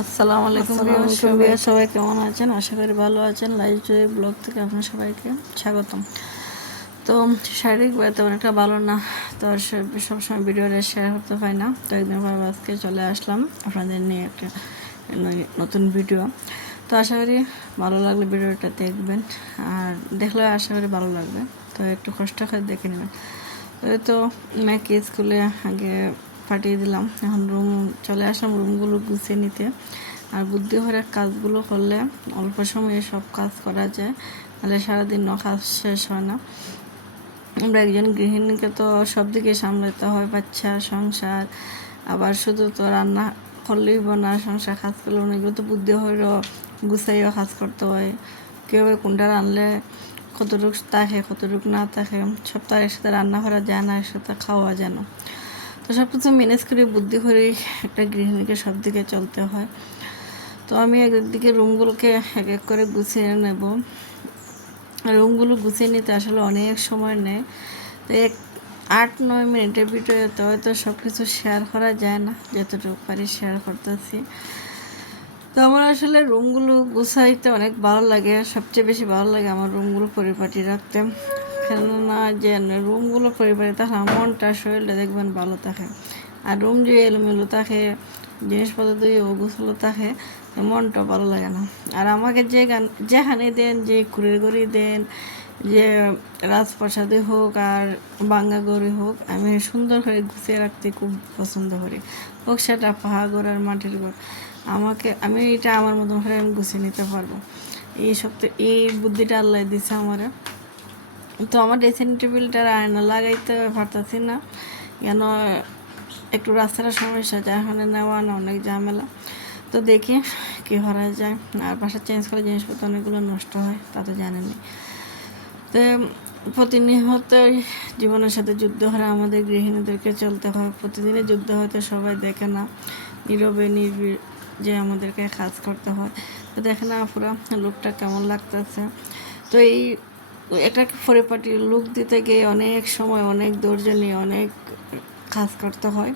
আসসালামু আলাইকুম ভিউয়ার, সবাই কেমন আছেন? আশা করি ভালো আছেন। লাইভ জয় ব্লগ থেকে আপনার সবাইকে স্বাগতম। তো শারীরিক তেমন একটা ভালো না, তো সবসময় ভিডিওটা শেয়ার করতে পারি না। তো একদিন পর আজকে চলে আসলাম আপনাদের নিয়ে একটা নতুন ভিডিও। তো আশা করি ভালো লাগলে ভিডিওটা দেখবেন, আর দেখলে আশা করি ভালো লাগবে। তো একটু কষ্ট করে দেখে নেবেন। তো মেয়েকে স্কুলে আগে পাঠিয়ে দিলাম, এখন চলে আসলাম রুমগুলো গুছিয়ে নিতে। আর বুদ্ধি ভরে কাজগুলো করলে অল্প সময়ে সব কাজ করা যায়, তাহলে সারাদিনও কাজ শেষ হয় না। আমরা একজন গৃহিণীকে তো সব দিকে সামলাতে হয়, বাচ্চা, সংসার, আবার শুধু তো রান্না করলেই না, সংসার কাজ করলেও না, এগুলো তো বুদ্ধি হয়েও গুছাইও কাজ করতে হয়। কেউ কোনটা রানলে কতটুকু থাকে, কতটুকু না থাকে, সব তো একসাথে রান্না করা যায় না, একসাথে খাওয়া যায় না। তো সব কিছু ম্যানেজ করে বুদ্ধি করেই একটা গৃহিণীকে সব দিকে চলতে হয়। তো আমি একদিকে রুমগুলোকে এক এক করে গুছিয়ে নেব। রুমগুলো গুছিয়ে নিতে আসলে অনেক সময় নেয়। তো 8-9 মিনিটের ভিডিওতে হয়তো সব কিছু শেয়ার করা যায় না, যতটুকু পারি শেয়ার করতেছি। তো আমার আসলে রুমগুলো গুছাইতে অনেক ভালো লাগে, সবচেয়ে বেশি ভালো লাগে আমার রুমগুলো পরিপাটি রাখতে। কেননা যে রুমগুলো পরিপাটি থাকে মনটা, শরীরটা দেখবেন ভালো থাকে। আর রুম যে এলোমেলো থাকে, জিনিসপত্র দিয়ে ওগুলো থাকে, মনটা ভালো লাগে না। আর আমাকে যেখানে দেন, যে কুড়ির গড়ি দেন, যে রাজপ্রাসাদে হোক আর বাঙ্গা গড়ে হোক, আমি সুন্দর করে গুছিয়ে রাখতে খুব পছন্দ করি। হোক সেটা পাহাড় ঘর আর মাটির ঘর, আমি এটা আমার মতন করে আমি গুছিয়ে নিতে পারবো। এই বুদ্ধিটা আল্লাহ দিছে আমারে। তো আমার ড্রেসিং টেবিলটার আয়না লাগাইতে পারতেছি না, কেন একটু রাস্তার সমস্যা, এখানে নেওয়া না অনেক ঝামেলা। তো দেখি কী করা যায়। আর বাসা চেঞ্জ করে জিনিসপত্র অনেকগুলো নষ্ট হয়, তা তো জানেনি। তো প্রতিনিয়ত জীবনের সাথে যুদ্ধ করে আমাদের গৃহিণীদেরকে চলতে হয়। প্রতিদিনই যুদ্ধ হয়তো সবাই দেখে না, নীরবে নির্ভীর যে আমাদেরকে কাজ করতে হয়। তো দেখে না পুরো লুকটা কেমন লাগতেছে। তো একটা পরিপাটি লুক দিতে গিয়ে অনেক সময়, অনেক ধৈর্য নিয়ে অনেক কাজ করতে হয়।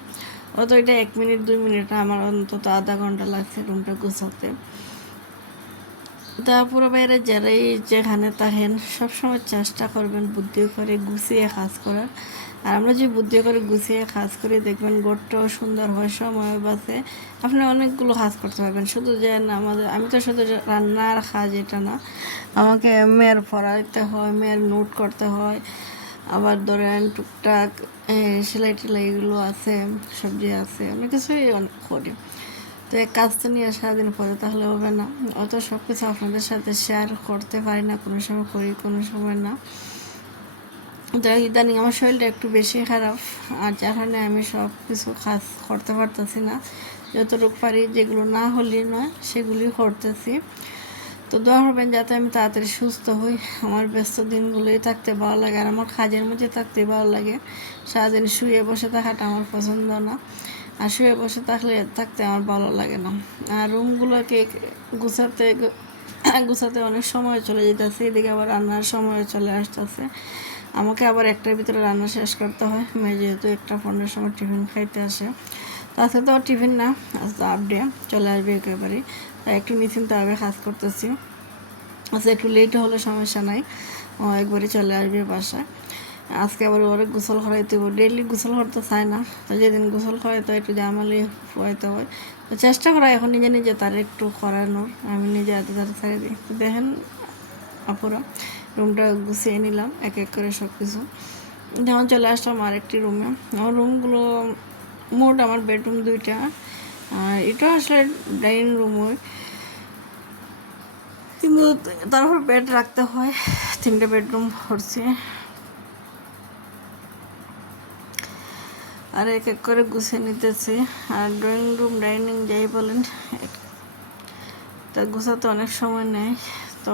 অত এটা 1 মিনিট 2 মিনিট না, আমার অন্তত আধা ঘন্টা লাগছে রুমটা গুছাতে। তারপরে বাইরে যারাই যেখানে থাকেন সবসময় চেষ্টা করবেন বুদ্ধি করে গুছিয়ে কাজ করার। আর আমরা যে বুদ্ধি করে গুছিয়ে কাজ করি, দেখবেন ঘরটাও সুন্দর হয়, সময় বাঁচে, আপনি অনেকগুলো কাজ করতে পারবেন। শুধু যে আমি তো শুধু রান্নার কাজ এটা না, আমাকে মেয়ের পড়াইতে হয়, মেয়ের নোট করতে হয়, আবার ধরেন টুকটাক সেলাই টেলাই এগুলো আছে, সবজি আছে, অনেক কিছুই করি। তো এই কাজটা নিয়ে সারাদিন পরে তাহলে হবে না। অত সব কিছু আপনাদের সাথে শেয়ার করতে পারি না, কোনো সময় করি, কোনো সময় না। তো ইদানিং আমার শরীরটা একটু বেশি খারাপ, আর যার কারণে আমি সব কিছু কাজ করতে পারতেছি না। যতটুকু পারি, যেগুলো না হলেই নয় সেগুলি করতেছি। তো দোয়া করবেন যাতে আমি তাড়াতাড়ি সুস্থ হই। আমার ব্যস্ত দিনগুলোই থাকতে ভালো লাগে, আর আমার কাজের মধ্যে থাকতে ভালো লাগে। সারাদিন শুয়ে বসে থাকাটা আমার পছন্দ না, আর শুয়ে বসে থাকতে আমার ভালো লাগে না। আর রুমগুলোকে গুছাতে গুছাতে অনেক সময় চলে যেতেছে, এদিকে আবার রান্নার সময় চলে আসতেছে। আমাকে আবার একটার ভিতরে রান্না শেষ করতে হয়। মেয়ে যেহেতু 1:15 সময় টিফিন খাইতে আসে, আজকে তো টিফিন না, আজকে হাফ ডে, চলে আসবে একেবারে। তাই একটু নিশ্চিন্তভাবে কাজ করতেছি। আচ্ছা, একটু লেট হলে সমস্যা নাই, ও একবারই চলে আসবে বাসায়। আজকে আবার ওরে গোসল করাইতে হবে, ডেইলি গোসল করতে চায় না, তো যেদিন গোসল করাইতে হয় একটু জামালি খোয়াইতে হয়। তো চেষ্টা করা এখন নিজে নিজে তার একটু করানোর, আমি নিজে এত তাড়াতাড়ি ছাড়িয়ে দিই। তো দেখেন আপুরা, রুমটা গুছিয়ে নিলাম এক এক করে সব কিছু। যখন চলে আসলাম আরেকটি রুমে। আমার রুমগুলো মোট আমার বেডরুম 2টা, আর এটা আসলে ডাইনিং রুম হয়, কিন্তু তারপর বেড রাখতে হয়। 3টে বেডরুম করছি, আর এক এক করে গুছিয়ে নিতেছি। আর ড্রয়িং রুম, ডাইনিং যাই বলেন, তা গুছাতে অনেক সময় নেয়। তো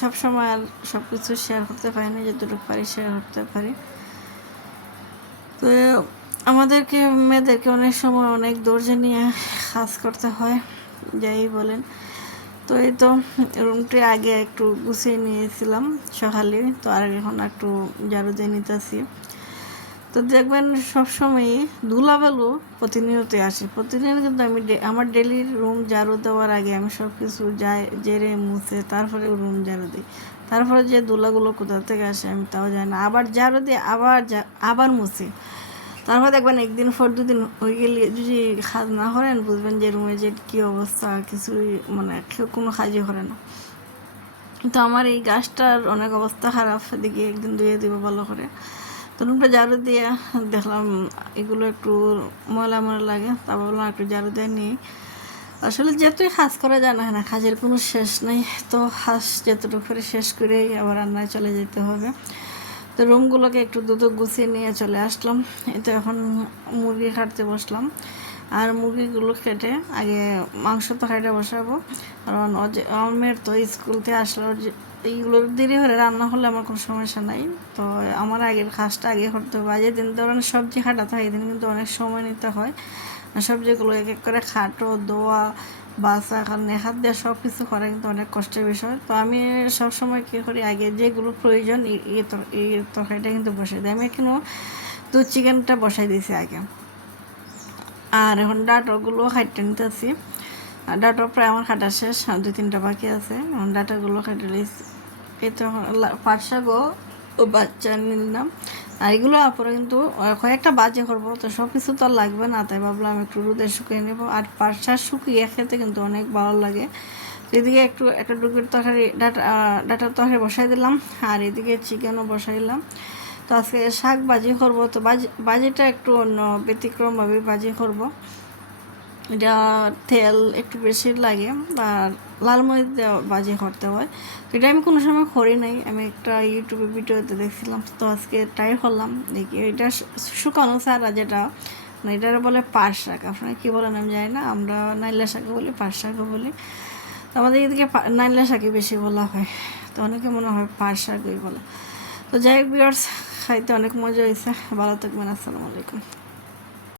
সব সময় আর সব কিছু শেয়ার করতে পারি না, যতটুকু পারি শেয়ার করতে পারি। তো আমাদেরকে মেয়েদেরকে অনেক সময় অনেক ধৈর্য নিয়ে কাজ করতে হয়, যাই বলেন। তো এই তো রুমটি আগে একটু গুছিয়ে নিয়েছিলাম সকালে, তো আর এখন একটু ঝাড়ু দিয়ে নিতেছি। তো দেখবেন সবসময় ধুলাবালু প্রতিনিয়তই আসে। প্রতিনিয়ত কিন্তু আমি আমার ডেলি রুম ঝাড়ু দেওয়ার আগে আমি সব কিছু জেরে মুছে তারপরে রুম ঝাড়ু দিই। তারপরে যে ধুলাগুলো কোথা থেকে আসে আমি তাও জানি না, আবার ঝাড়ু দিয়ে আবার মুছি। তারপর দেখবেন একদিন পর দুদিন হয়ে গেলে যদি কাজ না করেন বুঝবেন যে রুমে যে কী অবস্থা, কিছুই মানে কেউ কোনো কাজই করে না। কিন্তু আমার এই গাছটার অনেক অবস্থা খারাপ, এদিকে একদিন ধুয়ে দিব ভালো করে। তো রুমটা ঝাড়ু দিয়ে দেখলাম এগুলো একটু ময়লা ময়লা লাগে, তা ভাবলাম একটু ঝাড়ু দিয়ে নিই। আসলে যেহেতুই কাজ করা যায় না, কাজের কোনো শেষ নেই। তো কাজ যেতটুকু করে শেষ করেই আবার রান্নায় চলে যেতে হবে। তো রুমগুলোকে একটু দুধ গুছিয়ে নিয়ে চলে আসলাম। তো এখন মুরগি কাটতে বসলাম। আর মুরগিগুলো কেটে আগে মাংস তো কেটে বসাবো, কারণ আমার মেয়ের তো স্কুল থেকে আসলে এইগুলো দেরি হলে রান্না হলে আমার কোনো সমস্যা নাই। তো আমার আগের কাজটা আগে করতে হবে। আজ দিন ধরেন সবজি কাটাতে হয়, এদিন কিন্তু অনেক সময় নিতে হয়। সবজিগুলো এক এক করে খাটো দোয়া বাসা, কারণ হাত দিয়ে সব কিছু করা কিন্তু অনেক কষ্টের বিষয়। তো আমি সবসময় কী করি, আগে যেগুলো প্রয়োজন এই তরকারিটা কিন্তু বসাই দিই। আমি এখনও চিকেনটা বসাই দিয়েছি আগে। আর এখন ডাটাগুলো কাটতে নিতেছি। ডাটা প্রায় আমার কাটা শেষ, 2-3টা বাকি আছে। এখন ডাটাগুলো কেটে নিয়েছি। এই তো পাট শাকও বাচ্চা নিলাম। আর এগুলো পরে কিন্তু কয়েকটা বাজে করবো, তো সব কিছু তো আর লাগবে না, তাই ভাবলাম একটু রোদে শুকিয়ে নেবো। আর পাট শাক শুকিয়ে খেতে কিন্তু অনেক ভালো লাগে। এদিকে একটা ডুগের তরকারি ডাটার তরকারি বসাই দিলাম, আর এদিকে চিকেনও বসাইলাম। তো আজকে শাক ভাজি করবো। তো ভাজিটা একটু অন্য ব্যতিক্রমভাবে ভাজি করবো। এটা তেল একটু বেশি লাগে বা লাল মরিচ দেওয়া ভাজি করতে হয়। তো এটা আমি কোনো সময় করি নাই, আমি একটা ইউটিউবে ভিডিওতে দেখছিলাম। তো আজকে ট্রাই করলাম দেখি। এটা শুকানো ছাড়া যেটা, মানে এটার বলে পাট শাক, আপনারা কী বলেন আমি জানি না। আমরা নাইলা শাকও বলি, পাট শাকও বলি। তো আমাদের এদিকে নাইলা শাকই বেশি বলা হয়, তো অনেকে মনে হয় পাট শাকই বলে। তো যাই হোক ভিউয়ার্স, খাইতে অনেক মজা হয়েছে। ভালো থাকবেন, আসসালামু আলাইকুম।